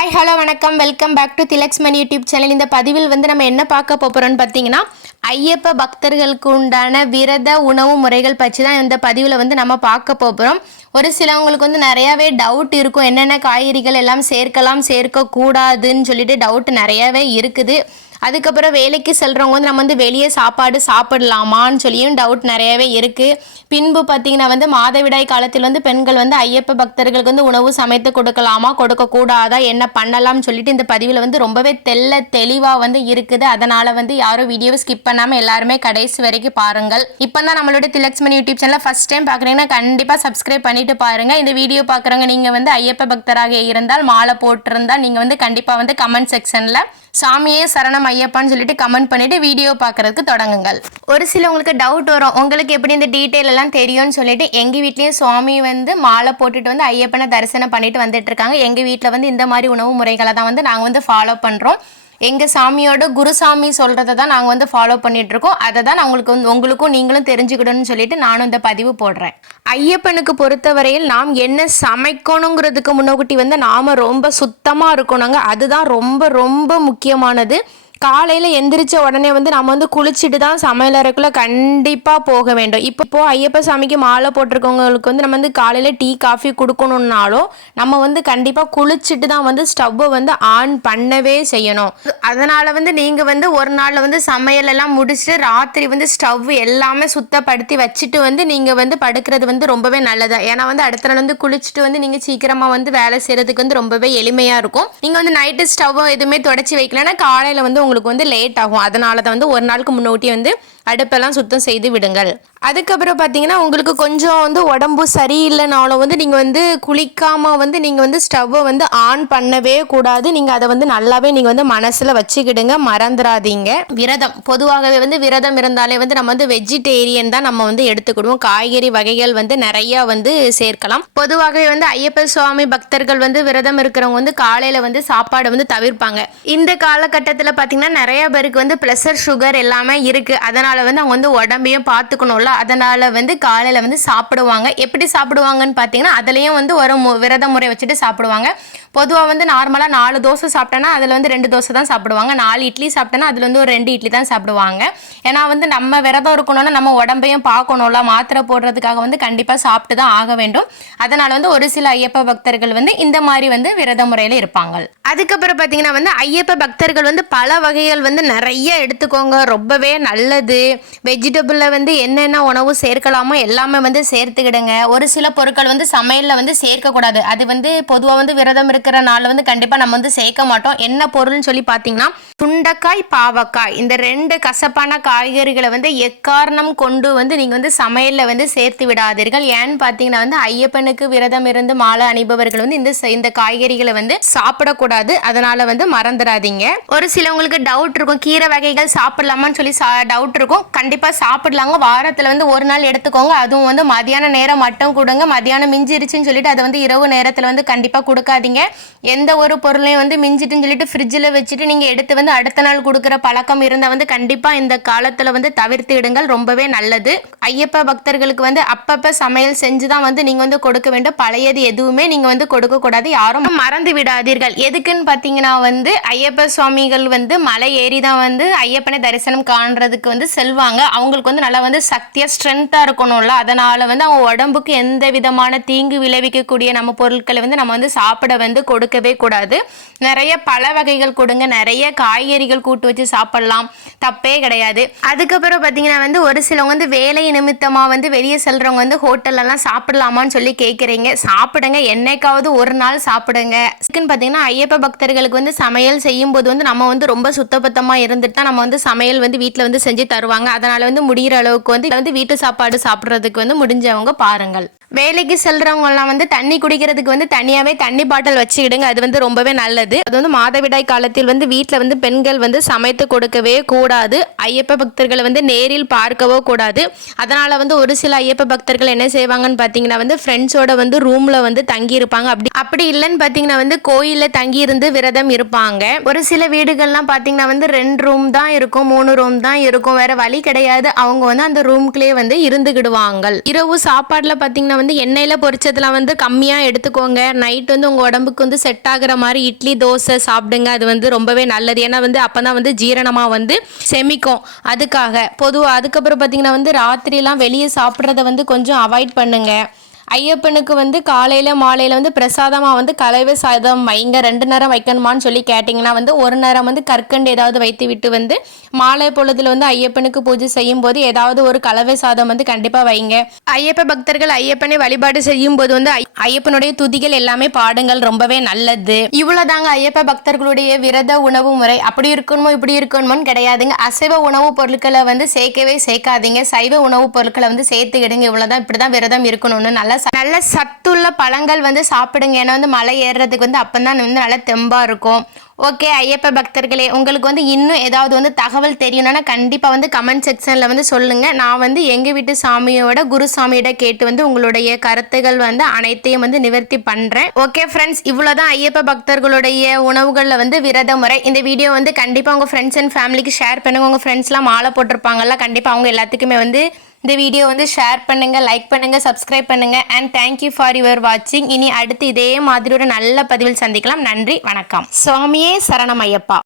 Hi hello வணக்கம். Welcome back to Thilaksman YouTube channel இந்த பதிவில் வந்து நம்ம என்ன பார்க்க போகிறோம்னு பார்த்தீங்கன்னா ஐயப்ப பக்தர்களுக்கு உண்டான விரத உணவு முறைகள் பற்றி தான் இந்த பதிவில் வந்து நம்ம பார்க்க போகிறோம் ஒரு சிலவங்களுக்கு வந்து நிறையாவே டவுட் இருக்கும். என்னென்ன காய்கறிகள் எல்லாம் சேர்க்கலாம் சேர்க்கக்கூடாதுன்னு சொல்லிட்டு டவுட் நிறையாவே இருக்குது. அதுக்கப்புறம் வேலைக்கு செல்கிறவங்க வந்து நம்ம வந்து வெளியே சாப்பாடு சாப்பிடலாமான்னு சொல்லியும் டவுட் நிறையவே இருக்குது பின்பு பார்த்தீங்கன்னா வந்து மாதவிடாய் காலத்தில் வந்து பெண்கள் வந்து ஐயப்ப பக்தர்களுக்கு வந்து உணவு சமைத்து கொடுக்கலாமா கொடுக்கக்கூடாதா என்ன பண்ணலாம்னு சொல்லிட்டு இந்த பதிவில் வந்து ரொம்பவே தெல்ல தெளிவாக வந்து இருக்குது. அதனால் வந்து யாரும் வீடியோவை ஸ்கிப் பண்ணாமல் எல்லாருமே கடைசி வரைக்கும் பாருங்கள். இப்போ தான் நம்மளுடைய திலக்ஸ்மன் யூடியூப் சேனலில் ஃபஸ்ட் டைம் பார்க்குறீங்கன்னா கண்டிப்பாக சப்ஸ்கிரைப் பண்ணிட்டு பாருங்கள் இந்த வீடியோ பார்க்குறவங்க நீங்கள் வந்து ஐயப்ப பக்தராக இருந்தால் மாலை போட்டிருந்தால் நீங்கள் வந்து கண்டிப்பாக வந்து கமெண்ட் செக்ஷனில் சாமியே சரணம் ஐயப்பான்னு சொல்லிட்டு கமெண்ட் பண்ணிட்டு வீடியோ பார்க்கறதுக்கு தொடங்குங்கள். ஒரு சிலவங்களுக்கு டவுட் வரும். உங்களுக்கு எப்படி இந்த டீட்டெயில் எல்லாம் தெரியும்னு சொல்லிட்டு எங்கள் வீட்லேயும் சுவாமி வந்து மாலை போட்டுட்டு வந்து ஐயப்பனை தரிசனம் பண்ணிட்டு வந்துட்டு இருக்காங்க. எங்கள் வீட்டில் வந்து இந்த மாதிரி உணவு முறைகளை தான் வந்து நாங்கள் வந்து ஃபாலோ பண்ணுறோம் எங்கள் சாமியோட குருசாமி சொல்கிறத தான் நாங்கள் வந்து ஃபாலோ பண்ணிகிட்ருக்கோம் அதை தான் நான் உங்களுக்கு வந்து உங்களுக்கும் நீங்களும் தெரிஞ்சுக்கணும்னு சொல்லிட்டு நானும் இந்த பதிவு போடுறேன். ஐயப்பனுக்கு பொறுத்தவரையில் நாம் என்ன சமைக்கணுங்கிறதுக்கு முன்னோக்குட்டி வந்து நாம் ரொம்ப சுத்தமாக இருக்கணுங்க. அதுதான் ரொம்ப ரொம்ப முக்கியமானது. காலையில் எந்திரிச்ச உடனே வந்து நம்ம வந்து குளிச்சுட்டு தான் சமையலறைக்குள்ளே கண்டிப்பாக போக வேண்டும். இப்போ ஐயப்ப சாமிக்கு மாலை போட்டிருக்கவங்களுக்கு வந்து நம்ம வந்து காலையில் டீ காஃபி கொடுக்கணுன்னாலும் நம்ம வந்து கண்டிப்பாக குளிச்சுட்டு தான் வந்து ஸ்டவ்வை வந்து ஆன் பண்ணவே செய்யணும். அதனால் வந்து நீங்கள் வந்து ஒரு நாளில் வந்து சமையலெல்லாம் முடிச்சுட்டு ராத்திரி வந்து ஸ்டவ் எல்லாமே சுத்தப்படுத்தி வச்சுட்டு வந்து நீங்கள் வந்து படுக்கிறது வந்து ரொம்பவே நல்லதாக ஏன்னா வந்து அடுத்த நாள் வந்து குளிச்சுட்டு வந்து நீங்கள் சீக்கிரமாக வந்து வேலை செய்கிறதுக்கு வந்து ரொம்பவே எளிமையாக இருக்கும். நீங்கள் வந்து நைட்டு ஸ்டவ் எதுவுமே தொடச்சி வைக்கலன்னா காலையில் வந்து உங்களுக்கு வந்து லேட் ஆகும். அதனால தான் வந்து ஒரு நாளுக்கு முன்னோட்டி வந்து அடுப்பெல்லாம் சுத்தம் செய்து விடுங்கள். அதுக்கப்புறம் பார்த்தீங்கன்னா உங்களுக்கு கொஞ்சம் வந்து உடம்பு சரியில்லைனாலும் வந்து நீங்கள் வந்து குளிக்காமல் வந்து நீங்கள் வந்து ஸ்டவ்வை வந்து ஆன் பண்ணவே கூடாது. நீங்கள் அதை வந்து நல்லாவே நீங்கள் வந்து மனசில் வச்சுக்கிடுங்க மறந்துடாதீங்க விரதம் பொதுவாகவே வந்து விரதம் இருந்தாலே வந்து நம்ம வந்து வெஜிடேரியன் தான் நம்ம வந்து எடுத்துக்கிடுவோம். காய்கறி வகைகள் வந்து நிறையா வந்து சேர்க்கலாம். பொதுவாகவே வந்து ஐயப்ப சுவாமி பக்தர்கள் வந்து விரதம் இருக்கிறவங்க வந்து காலையில் வந்து சாப்பாடு வந்து தவிர்ப்பாங்க. இந்த காலகட்டத்தில் பார்த்தீங்கன்னா நிறைய பேருக்கு வந்து ப்ரெஷர் சுகர் எல்லாமே இருக்குது அதனால் அதனால் வந்து அவங்க வந்து உடம்பையும் பார்த்துக்கணும்ல. அதனால் வந்து காலையில் வந்து சாப்பிடுவாங்க. எப்படி சாப்பிடுவாங்கன்னு பார்த்தீங்கன்னா அதுலேயும் வந்து ஒரு மு விரத முறை வச்சுட்டு சாப்பிடுவாங்க. பொதுவாக வந்து நார்மலாக நாலு தோசை சாப்பிட்டேன்னா அதில் வந்து ரெண்டு தோசை தான் சாப்பிடுவாங்க. நாலு இட்லி சாப்பிட்டேன்னா அதில் வந்து ஒரு ரெண்டு இட்லி தான் சாப்பிடுவாங்க. ஏன்னா வந்து நம்ம விரதம் இருக்கணும்னா நம்ம உடம்பையும் பார்க்கணும்ல. மாத்திரை போடுறதுக்காக வந்து கண்டிப்பாக சாப்பிட்டு தான் ஆக வேண்டும். அதனால் வந்து ஒரு சில ஐயப்ப பக்தர்கள் வந்து இந்த மாதிரி வந்து விரத முறையில் இருப்பாங்க. அதுக்கப்புறம் பார்த்தீங்கன்னா வந்து ஐயப்ப பக்தர்கள் வந்து பல வகைகள் வந்து நிறைய எடுத்துக்கோங்க. ரொம்பவே நல்லது. வெஜிடபிளில் வந்து என்னென்ன உணவு சேர்க்கலாமோ எல்லாமே வந்து சேர்த்துக்கிடுங்க. ஒரு சில பொருட்கள் வந்து சமையலில் வந்து சேர்க்கக்கூடாது. அது வந்து பொதுவாக வந்து விரதம் இருக்கிற நாளில் வந்து கண்டிப்பாக நம்ம வந்து சேர்க்க மாட்டோம். என்ன பொருள்னு சொல்லி பார்த்தீங்கன்னா சுண்டைக்காய் பாவக்காய். இந்த ரெண்டு கசப்பான காய்கறிகளை வந்து எக்காரணம் கொண்டு வந்து நீங்கள் வந்து சமையலில் வந்து சேர்த்து விடாதீர்கள். ஏன்னு பார்த்தீங்கன்னா வந்து ஐயப்பனுக்கு விரதம் இருந்து மாலை அணிபவர்கள் வந்து இந்த இந்த காய்கறிகளை வந்து சாப்பிடக்கூடாது. அதனால வந்து மறந்துடாதீங்க. ஒரு சிலவங்களுக்கு டவுட் இருக்கும். கீரை வகைகள் சாப்பிடலாமான்னு சொல்லி டவுட் இருக்கும். கண்டிப்பாக சாப்பிடலாங்க. வாரத்தில் வந்து ஒரு நாள் எடுத்துக்கோங்க. அதுவும் வந்து மதியான நேரம் மட்டும் கொடுங்க. மதியானம் மிஞ்சிருச்சுன்னு சொல்லிட்டு அதை வந்து இரவு நேரத்தில் வந்து கண்டிப்பாக கொடுக்காதீங்க. எந்த ஒரு பொருளையும் வந்து மிஞ்சிட்டுன்னு சொல்லிட்டு ஃப்ரிட்ஜில் வச்சுட்டு நீங்கள் எடுத்து வந்து அடுத்த நாள் கொடுக்குற பழக்கம் இருந்தால் வந்து கண்டிப்பாக இந்த காலத்தில் வந்து தவிர்த்து இடுங்கள் ரொம்பவே நல்லது. ஐயப்ப பக்தர்களுக்கு வந்து அப்பப்போ சமையல் செஞ்சு தான் வந்து நீங்கள் வந்து கொடுக்க வேண்டும். பழையது எதுவுமே நீங்கள் வந்து கொடுக்கக்கூடாது யாரும் மறந்து விடாதீர்கள். எதுக்குன்னு பார்த்தீங்கன்னா வந்து ஐயப்ப சுவாமிகள் வந்து மலை ஏறி தான் வந்து ஐயப்பனை தரிசனம் காண்றதுக்கு வந்து செல்வாங்க. அவங்களுக்கு வந்து நல்லா வந்து சக்தியாக ஸ்ட்ரென்த்தாக இருக்கணும்ல. அதனால் வந்து அவங்க உடம்புக்கு எந்த விதமான தீங்கு விளைவிக்கக்கூடிய நம்ம பொருட்களை வந்து நம்ம வந்து சாப்பிட வந்து கொடுக்கவே கூடாது. நிறைய பழ வகைகள் கொடுங்க. நிறைய காய்கறிகள் கூட்டு வச்சு சாப்பிடலாம். தப்பே கிடையாது. அதுக்கப்புறம் பார்த்தீங்கன்னா வந்து ஒரு சிலவங்க வந்து வேலை நிமித்தமாக வந்து வெளியே செல்கிறவங்க வந்து ஹோட்டல்லலாம் சாப்பிடலாமான்னு சொல்லி கேட்குறீங்க. சாப்பிடுங்க. என்னைக்காவது ஒரு நாள் சாப்பிடுங்க. சிக்கன் பார்த்தீங்கன்னா ஐயப்ப பக்தர்களுக்கு வந்து சமையல் செய்யும்போது வந்து நம்ம வந்து ரொம்ப சுத்தபத்தமாக இருந்துட்டு தான் நம்ம வந்து சமையல் வந்து வீட்டில் வந்து செஞ்சு தருவாங்க. அதனால் வந்து முடிகிற அளவுக்கு வந்து வந்து வீட்டு சாப்பாடு சாப்பிட்றதுக்கு வந்து முடிஞ்சவங்க பாருங்கள். வேலைக்கு செல்றவங்கலாம் வந்து தண்ணி குடிக்கிறதுக்கு வந்து தனியாகவே தண்ணி பாட்டில் வச்சுக்கிடுங்க. அது வந்து ரொம்பவே நல்லது. அது வந்து மாதவிடாய் காலத்தில் வந்து வீட்டில் வந்து பெண்கள் வந்து சமைத்து கொடுக்கவே கூடாது. ஐயப்ப பக்தர்களை வந்து நேரில் பார்க்கவோ கூடாது. அதனால் வந்து ஒரு சில ஐயப்ப பக்தர்கள் என்ன செய்வாங்கன்னு பார்த்தீங்கன்னா வந்து ஃப்ரெண்ட்ஸோட வந்து ரூமில் வந்து தங்கி இருப்பாங்க அப்படி அப்படி இல்லைன்னு பார்த்தீங்கன்னா வந்து கோயிலில் தங்கி இருந்து விரதம் இருப்பாங்க. ஒரு சில வீடுகள்லாம் பார்த்தீங்கன்னா வந்து ரெண்டு ரூம் தான் இருக்கும் மூணு ரூம் தான் இருக்கும். வேற வழி கிடையாது. அவங்க வந்து அந்த ரூம்குள்ளேயே வந்து இருந்துக்கிடுவாங்க இரவு சாப்பாட்டில் பார்த்தீங்கன்னா வந்து எண்ணெயில் பொரிச்சதெல்லாம் வந்து கம்மியாக எடுத்துக்கோங்க. நைட் வந்து உங்கள் உடம்புக்கு வந்து செட் ஆகிற மாதிரி இட்லி தோசை சாப்பிடுங்க. அது வந்து ரொம்பவே நல்லது. ஏன்னா வந்து அப்போ தான் வந்து ஜீரணமாக வந்து செமிக்கும். அதுக்காக பொதுவாக அதுக்கப்புறம் பார்த்தீங்கன்னா வந்து ராத்திரிலாம் வெளியே சாப்பிட்றத வந்து கொஞ்சம் அவாய்ட் பண்ணுங்கள் ஐயப்பனுக்கு வந்து காலையில் மாலையில் வந்து பிரசாதமாக வந்து கலவை சாதம் வைங்க ரெண்டு நேரம் வைக்கணுமான்னு சொல்லி கேட்டிங்கன்னா வந்து ஒரு நேரம் வந்து கற்கண்டு ஏதாவது வைத்து விட்டு வந்து மாலை பொழுதுல வந்து ஐயப்பனுக்கு பூஜை செய்யும் போது ஏதாவது ஒரு கலவை சாதம் வந்து கண்டிப்பாக வைங்க. ஐயப்ப பக்தர்கள் ஐயப்பனை வழிபாடு செய்யும் போது வந்து ஐ- ஐயப்பனுடைய துதிகள் எல்லாமே பாடுங்கள் ரொம்பவே நல்லது. இவ்வளோதாங்க ஐயப்ப பக்தர்களுடைய விரத உணவு முறை. அப்படி இருக்கணுமோ இப்படி இருக்கணுமோன்னு கிடையாதுங்க. அசைவ உணவுப் பொருட்களை வந்து சேர்க்கவே சேர்க்காதீங்க. சைவ உணவுப் பொருட்களை வந்து சேர்த்துக்கிடுங்க. இவ்வளவுதான் இப்படிதான் விரதம் இருக்கணும்னு நல்லா நல்ல சத்துள்ள பழங்கள் வந்து சாப்பிடுங்க. ஏன்னா வந்து மலை ஏறுறதுக்கு வந்து அப்பதான் வந்து நல்லா தெம்பா இருக்கும். ஓகே ஐயப்ப பக்தர்களே உங்களுக்கு வந்து இன்னும் ஏதாவது வந்து தகவல் தெரியணும்னா கண்டிப்பாக வந்து கமெண்ட் செக்ஷனில் வந்து சொல்லுங்கள் நான் வந்து எங்கள் வீட்டு சாமியோட குரு சாமியோட கேட்டு வந்து உங்களுடைய கருத்துகள் வந்து அனைத்தையும் வந்து நிவர்த்தி பண்ணுறேன் ஓகே ஃப்ரெண்ட்ஸ் இவ்வளோதான் ஐயப்ப பக்தர்களுடைய உணவுகளில் வந்து விரத முறை. இந்த வீடியோ வந்து கண்டிப்பாக உங்கள் ஃப்ரெண்ட்ஸ் அண்ட் ஃபேமிலிக்கு ஷேர் பண்ணுங்கள் உங்கள் ஃப்ரெண்ட்ஸ்லாம் மாலை போட்டிருப்பாங்கல்ல கண்டிப்பாக அவங்க எல்லாத்துக்குமே வந்து இந்த வீடியோ வந்து ஷேர் பண்ணுங்கள் லைக் பண்ணுங்கள் சப்ஸ்கிரைப் பண்ணுங்க அண்ட் தேங்க்யூ ஃபார் யுவர் வாட்சிங் இனி அடுத்து இதே மாதிரி ஒரு நல்ல பதிவில் சந்திக்கலாம். நன்றி வணக்கம். சுவாமியே சரணம் ஐயப்பா.